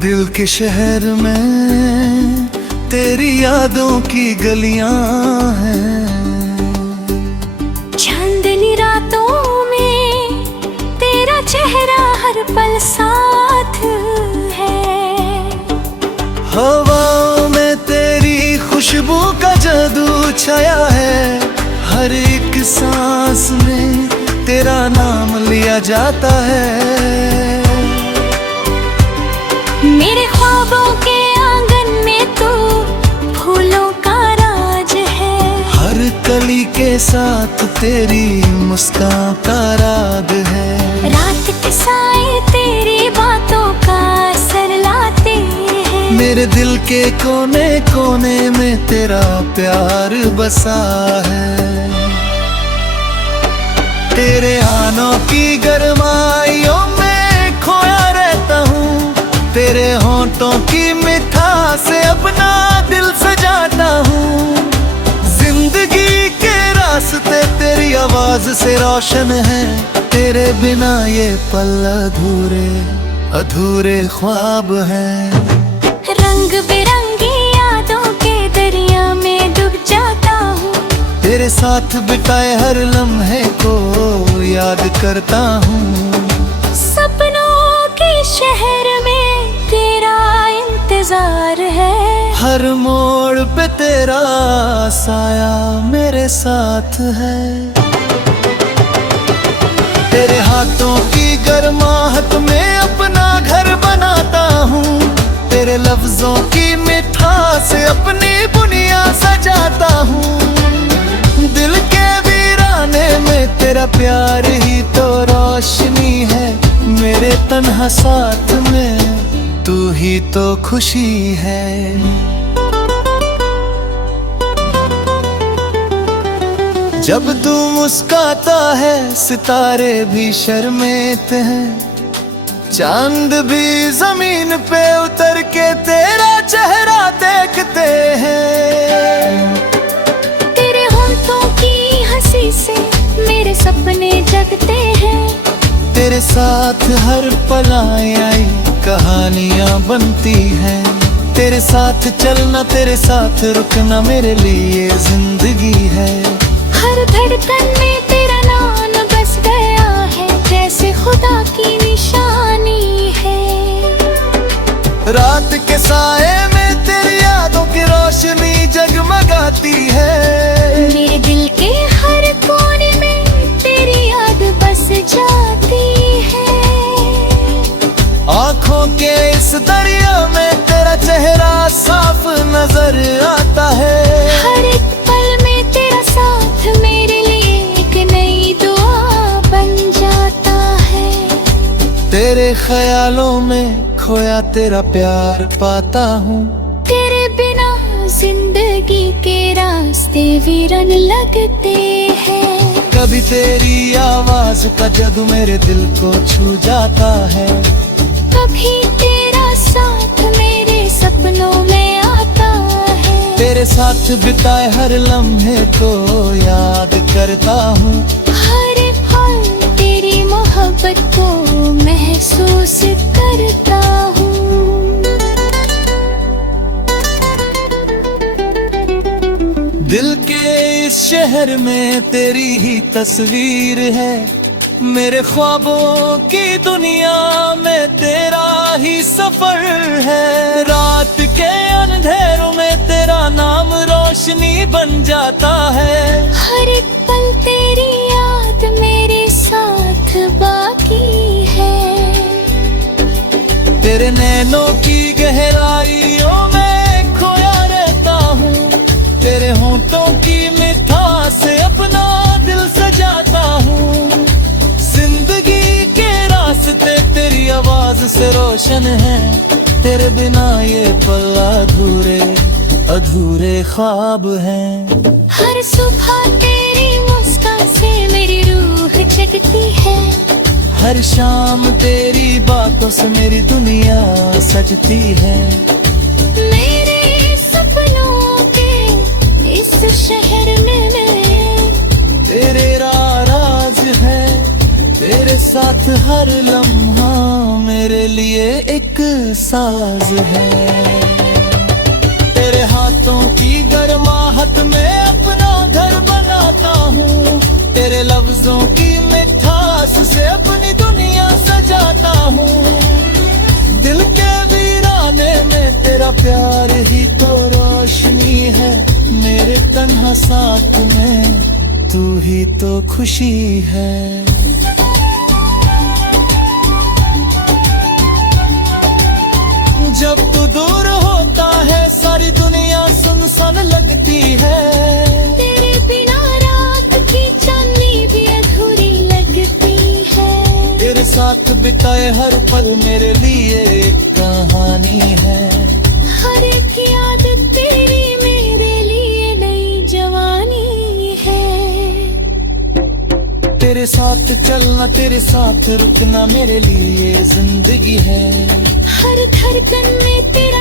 दिल के शहर में तेरी यादों की गलियां हैं। चांदनी रातों में तेरा चेहरा हर पल साथ है। हवाओं में तेरी खुशबू का जादू छाया है। हर एक सांस में तेरा नाम लिया जाता है। मेरे ख्वाबों के आंगन में तू फूलों का राज है। हर कली के साथ तेरी मुस्कान का राग है। रात के साए तेरी बातों का असर लाते हैं। मेरे दिल के कोने कोने में तेरा प्यार बसा है। तेरे आनों की गरमाइयों में खोया रहता हूँ। तेरे होंठों की मिठास से अपना दिल सजाता हूँ। जिंदगी के रास्ते तेरी आवाज से रोशन है। तेरे बिना ये पल अधूरे अधूरे ख्वाब हैं। रंग बिरंगी यादों के दरिया में डूब जाता हूँ। तेरे साथ बिताए हर लम्हे को याद करता हूँ। सपनों के शहर में तेरा इंतजार है। हर मोड़ पे तेरा साया मेरे साथ है। तेरे हाथों की गर्माहट में अपना घर बनाता हूँ। तेरे लफ्जों की मिठास से अपनी बुनियाद सजाता हूँ। दिल के वीराने में तेरा प्यार ही तो रोशनी है। मेरे तन्हा साथ में तू ही तो खुशी है। जब तू मुस्काता है सितारे भी शर्मेते हैं। चांद भी जमीन पे उतर के तेरा चेहरा देखते हैं। तेरे होंठों की हंसी से मेरे सपने जगते हैं। तेरे साथ हर पल आई कहानियां बनती हैं। तेरे साथ चलना तेरे साथ रुकना मेरे लिए जिंदगी है। हर धड़कन में तेरा नाम बस गया है। जैसे खुदा की निशानी है। रात के साए में तेरी यादों की रोशनी जगमगाती है। मेरे दिल के हर कोने में तेरी याद बस जाती है। आँखों के इस दरिया में तेरा चेहरा साफ नजर आता है। हर एक पल में तेरा साथ मेरे लिए एक नई दुआ बन जाता है। तेरे ख्यालों में खोया तेरा प्यार पाता हूँ। तेरे बिना जिंदगी के रास्ते वीरन लगते हैं। कभी तेरी आवाज का जादू मेरे दिल को छू जाता है। कभी तेरा साथ मेरे सपनों में आता है। तेरे साथ बिताए हर लम्हे को याद करता हूँ। हर पल तेरी मोहब्बत को महसूस करता हूँ। दिल के इस शहर में तेरी ही तस्वीर है। मेरे ख्वाबों की दुनिया में तेरा ही सफर है। रात के अंधेरों में तेरा नाम रोशनी बन जाता है। हर एक पल तेरी याद मेरे साथ बाकी है। तेरे नैनों की गहराइयों में खोया रहता हूँ। तेरे होंठों की मिठास से अपना दिल सजाता हूँ। जिंदगी के रास्ते तेरी आवाज से रोशन है। तेरे बिना ये पल अधूरे अधूरे ख्वाब हैं। हर सुबह तेरी मुस्कान से मेरी रूह जगती है। हर शाम तेरी बातों से मेरी दुनिया सजती है। मेरे सपनों के इस शहर में मैं तेरे राज है। तेरे साथ हर लम्हा मेरे लिए एक साज है। तेरे हाथों की गर्माहट में अपना घर बनाता हूँ, तेरे लफ्जों की मिठास से अपनी दुनिया सजाता हूँ। दिल के वीराने में तेरा प्यार ही तो रोशनी है, मेरे तन्हा साथ में तू ही तो खुशी है। जब तू दूर होता है सारी दुनिया सुनसान लगती है, तेरे बिना रात की चांदनी भी अधूरी लगती है। तेरे साथ बिताए हर पल मेरे लिए एक कहानी है। हर एक याद तेरी मेरे लिए नई जवानी है। तेरे साथ चलना तेरे साथ रुकना मेरे लिए जिंदगी है। हर धड़कन में तेरा